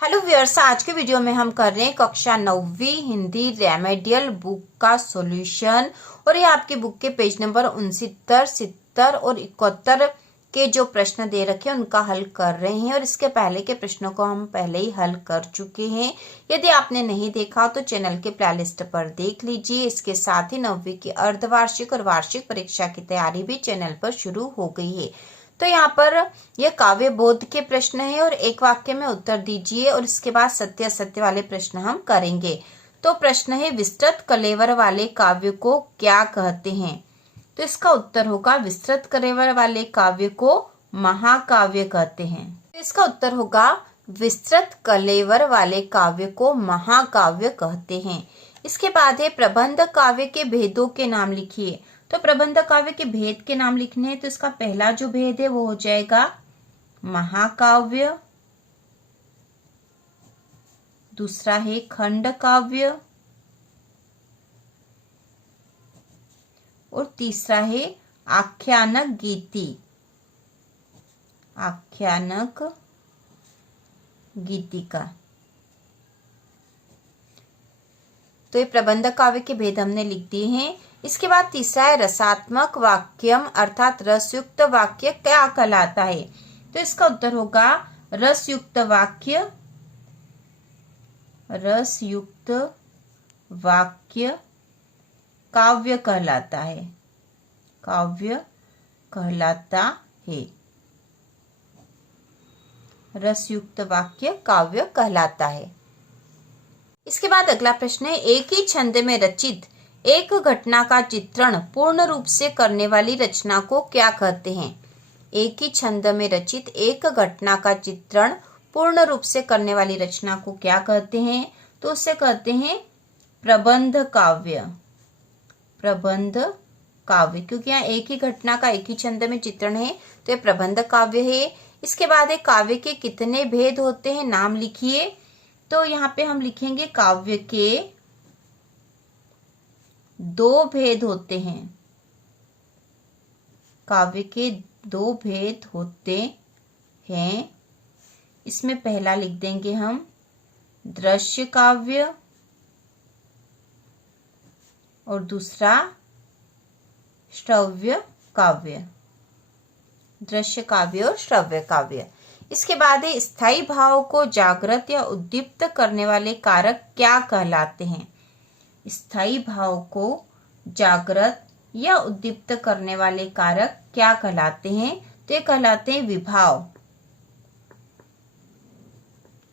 Hello viewers, आज के video में हम कर रहे हैं कक्षा 9वीं हिंदी रेमेडियल बुक का सॉल्यूशन। और ये आपकी बुक के पेज नंबर 69, 70 और 71 के जो प्रश्न दे रखे हैं उनका हल कर रहे हैं। और इसके पहले के प्रश्नों को हम पहले ही हल कर चुके हैं। यदि आपने नहीं देखा तो चैनल के प्लेलिस्ट पर देख लीजिए। इसके साथ ही 9वीं की अर्धवार्षिक और वार्षिक परीक्षा की तैयारी भी चैनल पर शुरू हो गई है। तो यहाँ पर यह काव्य बोध के प्रश्न है और एक वाक्य में उत्तर दीजिए और इसके बाद सत्य असत्य वाले प्रश्न हम करेंगे। तो प्रश्न है, विस्तृत कलेवर वाले काव्य को क्या कहते हैं? तो इसका उत्तर होगा, विस्तृत कलेवर वाले काव्य को महाकाव्य कहते हैं। तो इसका उत्तर होगा, विस्तृत कलेवर वाले काव्य को महाकाव्य कहते हैं। इसके बाद है, प्रबंध काव्य के भेदों के नाम लिखिए। तो प्रबंध काव्य के भेद के नाम लिखने हैं। तो इसका पहला जो भेद है वो हो जाएगा महाकाव्य, दूसरा है खंड काव्य और तीसरा है आख्यानक गीति। आख्यानक गीतिका। तो ये प्रबंध काव्य के भेद हमने लिख दिए हैं। इसके बाद तीसरा है रसात्मक वाक्यम, अर्थात रसयुक्त वाक्य क्या कहलाता है? तो इसका उत्तर होगा, रसयुक्त वाक्य, रसयुक्त वाक्य काव्य कहलाता है। काव्य कहलाता है। रसयुक्त वाक्य काव्य कहलाता है। इसके बाद अगला प्रश्न है, एक ही छंद में रचित एक घटना का चित्रण पूर्ण रूप से करने वाली रचना को क्या कहते हैं? एक ही छंद में रचित एक घटना का चित्रण पूर्ण रूप से करने वाली रचना को क्या कहते हैं? तो उसे कहते हैं प्रबंध काव्य। प्रबंध काव्य, क्योंकि यहाँ एक ही घटना का एक ही छंद में चित्रण है तो ये प्रबंध काव्य है। इसके बाद एक काव्य के कितने भेद होते हैं, नाम लिखिए। तो यहाँ पे हम लिखेंगे काव्य के 2 भेद होते हैं। काव्य के 2 भेद होते हैं। इसमें पहला लिख देंगे हम दृश्य काव्य और दूसरा श्रव्य काव्य। दृश्य काव्य और श्रव्य काव्य। इसके बाद है, स्थायी भाव को जागृत या उद्दीप्त करने वाले कारक क्या कहलाते हैं? स्थायी भाव को जागृत या उद्दीप्त करने वाले कारक क्या कहलाते हैं? तो ये कहलाते हैं विभाव।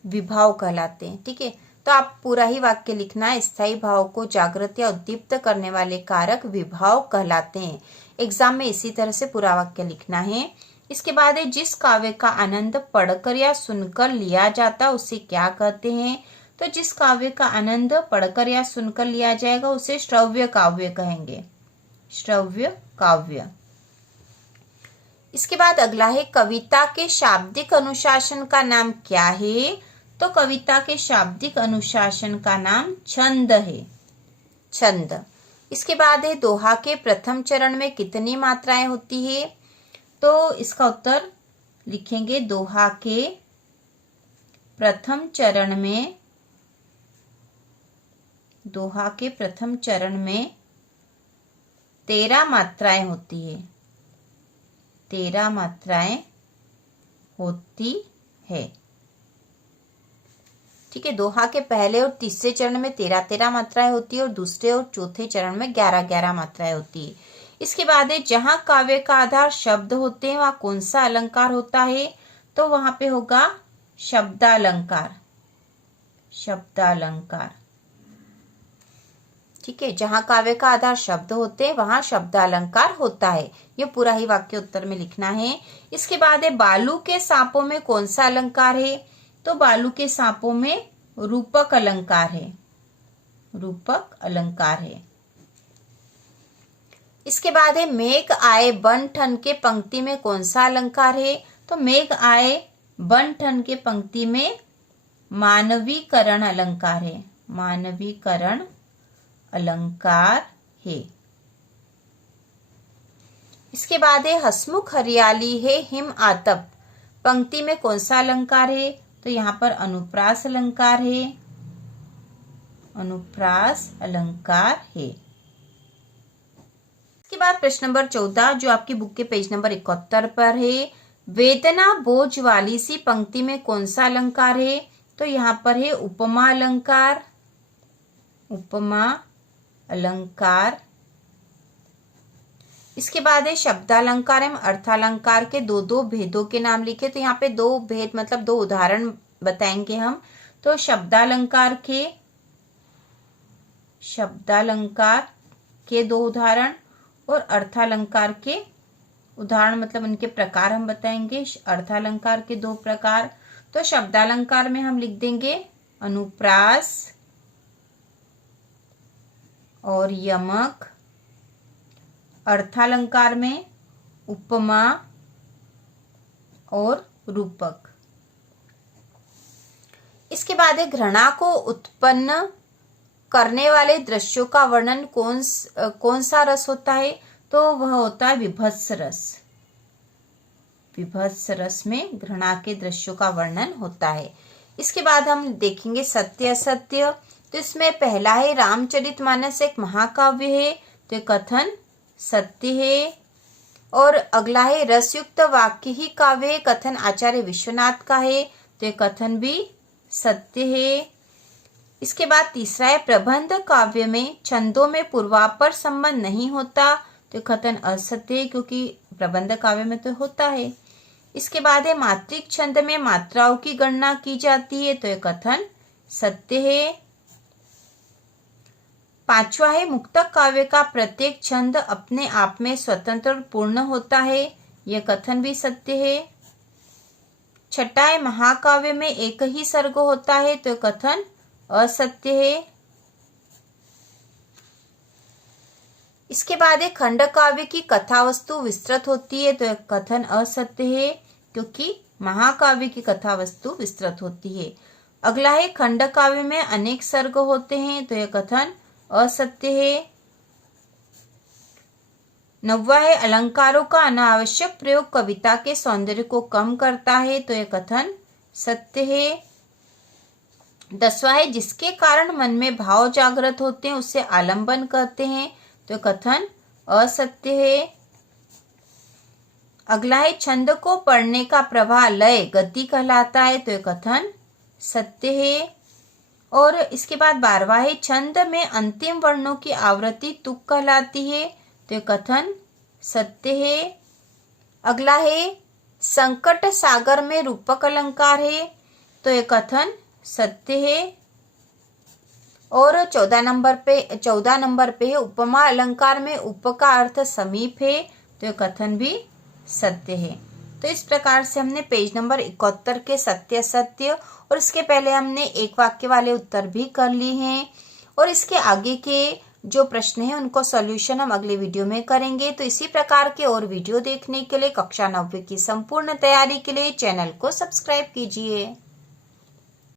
विभाव कहलाते हैं। ठीक है, तो आप पूरा ही वाक्य लिखना है, स्थायी भाव को जागृत या उद्दीप्त करने वाले कारक विभाव कहलाते हैं। एग्जाम में इसी तरह से पूरा वाक्य लिखना है। इसके बाद है, जिस काव्य का आनंद पढ़कर या सुनकर लिया जाता उसे क्या कहते हैं? तो जिस काव्य का आनंद पढ़कर या सुनकर लिया जाएगा उसे श्रव्य काव्य कहेंगे। श्रव्य काव्य। इसके बाद अगला है, कविता के शाब्दिक अनुशासन का नाम क्या है? तो कविता के शाब्दिक अनुशासन का नाम छंद है। छंद। इसके बाद है, दोहा के प्रथम चरण में कितनी मात्राएं होती है? तो इसका उत्तर लिखेंगे, दोहा के प्रथम चरण में, दोहा के प्रथम चरण में 13 मात्राएं होती है। 13 मात्राएं होती है। ठीक है, दोहा के पहले और तीसरे चरण में 13 मात्राएं होती है और दूसरे और चौथे चरण में 11 मात्राएं होती है। इसके बाद है, जहां काव्य का आधार शब्द होते हैं वहां कौन सा अलंकार होता है? तो वहां पे होगा शब्दालंकार। शब्दालंकार। ठीक है, जहां काव्य का आधार शब्द होते हैं वहां शब्दालंकार होता है। ये पूरा ही वाक्य उत्तर में लिखना है। इसके बाद है, बालू के सांपों में कौन सा अलंकार है? तो बालू के सांपों में रूपक अलंकार है। रूपक अलंकार है। इसके बाद है, मेघ आए बन ठन के पंक्ति में कौन सा अलंकार है? तो मेघ आए बन ठन के पंक्ति में मानवीकरण अलंकार है। मानवीकरण अलंकार है। इसके बाद है, हसमुख हरियाली है हिम आतप पंक्ति में कौन सा अलंकार है? तो यहाँ पर अनुप्रास अलंकार है, अनुप्रास अलंकार है। इसके बाद प्रश्न नंबर 14 जो आपकी बुक के पेज नंबर 71 पर है, वेदना बोझ वाली सी पंक्ति में कौन सा अलंकार है? तो यहाँ पर है उपमा अलंकार, उपमा अलंकार। इसके बाद है शब्दालंकार एवं अर्थालंकार के दो दो भेदों के नाम लिखे। तो यहाँ पे दो भेद मतलब दो उदाहरण बताएंगे हम। तो शब्दालंकार के दो उदाहरण और अर्थालंकार के उदाहरण मतलब उनके प्रकार हम बताएंगे। अर्थालंकार के दो प्रकार, तो शब्दालंकार में हम लिख देंगे अनुप्रास और यमक, अर्थालंकार में उपमा और रूपक। इसके बाद है घृणा को उत्पन्न करने वाले दृश्यों का वर्णन कौन सा रस होता है? तो वह होता है विभत्स रस। विभत्स रस में घृणा के दृश्यों का वर्णन होता है। इसके बाद हम देखेंगे सत्य असत्य। तो इसमें पहला है रामचरितमानस एक महाकाव्य है, तो ये कथन सत्य है। और अगला है रसयुक्त वाक्य ही काव्य है, कथन आचार्य विश्वनाथ का है, तो ये कथन भी सत्य है। इसके बाद तीसरा है प्रबंध काव्य में छंदों में पूर्वापर संबंध नहीं होता, तो कथन असत्य है क्योंकि प्रबंध काव्य में तो होता है। इसके बाद है मात्रिक छंद में मात्राओं की गणना की जाती है, तो यह कथन सत्य है। पांचवा है मुक्तक काव्य का प्रत्येक छंद अपने आप में स्वतंत्र और पूर्ण होता है, यह कथन भी सत्य है। छठा है महाकाव्य में एक ही सर्ग होता है, तो कथन असत्य है। इसके बाद एक खंड काव्य की कथा वस्तु विस्तृत होती है, तो यह कथन असत्य है क्योंकि महाकाव्य की कथा वस्तु विस्तृत होती है। अगला है खंड काव्य में अनेक सर्ग होते हैं, तो यह कथन असत्य है। नौवा है अलंकारों का अनावश्यक प्रयोग कविता के सौंदर्य को कम करता है, तो यह कथन सत्य है। 10वां है जिसके कारण मन में भाव जागृत होते हैं उसे आलंबन कहते हैं, तो कथन असत्य है। अगला है छंद को पढ़ने का प्रवाह लय गति कहलाता है, तो कथन सत्य है। और इसके बाद 12वां है छंद में अंतिम वर्णों की आवृत्ति तुक कहलाती है, तो कथन सत्य है। अगला है संकट सागर में रूपक अलंकार है, तो यह कथन सत्य है। और 14 नंबर पे है उपमा अलंकार में उप का अर्थ समीप है, तो यह कथन भी सत्य है। तो इस प्रकार से हमने पेज नंबर 71 के सत्य असत्य और इसके पहले हमने एक वाक्य वाले उत्तर भी कर लिए हैं। और इसके आगे के जो प्रश्न हैं उनको सॉल्यूशन हम अगले वीडियो में करेंगे। तो इसी प्रकार के और वीडियो देखने के लिए कक्षा 9वीं की संपूर्ण तैयारी के लिए चैनल को सब्सक्राइब कीजिए।